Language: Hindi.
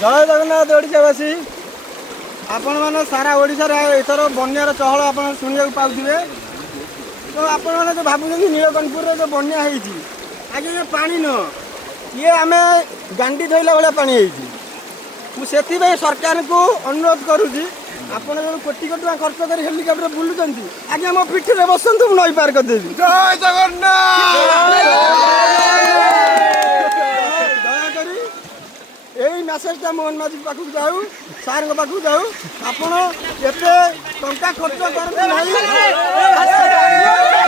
जय जगन्नाथ ओडिशावासी आपण मैंने सारा ओडिशा एथर बन्यार चहल आप शुणा पाथे तो आपण मैंने जो भावुं नीलकंठपुर जो बन्या आज ये पानी नुह ये आम गांडी धोला भाया पानी मुझे सरकार को अनुरोध करुँगी आपण जो कोटी कोटी टका खर्च कर हेलिकप्टर बुलूं आगे मो पिठी में बसतु नई पार करदेवी जय जगन्नाथ यही मेसेजटा मोहन माझी पाखक जाऊ सार पाखक जाऊ आपण एते टंका खर्च करते नहीं